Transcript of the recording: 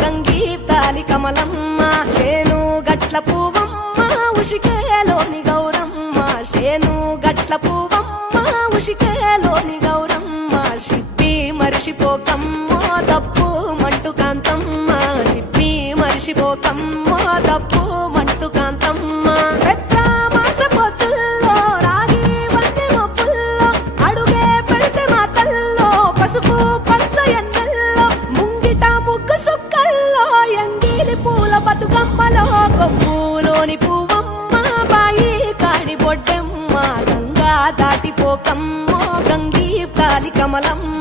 గంగి తాలి కమలమ్మ చేను గట్ల పువ్వమ్మ ఉషికేలోని గౌరమ్మ చేను గట్ల పువ్వమ్మ ఉషికేలోని గౌరమ్మ షిప్పి మరిషిపోకమ్మ తప్పు మంటు కాంతమ్మ షిప్పి మరిషిపోకమ్మ తప్పు మంటు కాంతమ్మ పసుపు పచ్చ ఎన్నెల్లో ముంగిట ముగ్గు సుక్కల్లో ఎంగిలి పూల బతుకమ్మలో కొమ్ములోని పువ్వమ్మ బాయి కాడి బొడ్డెమ్మ గంగా దాటిపోకమ్మ గంగి తాలి కమలమ్మ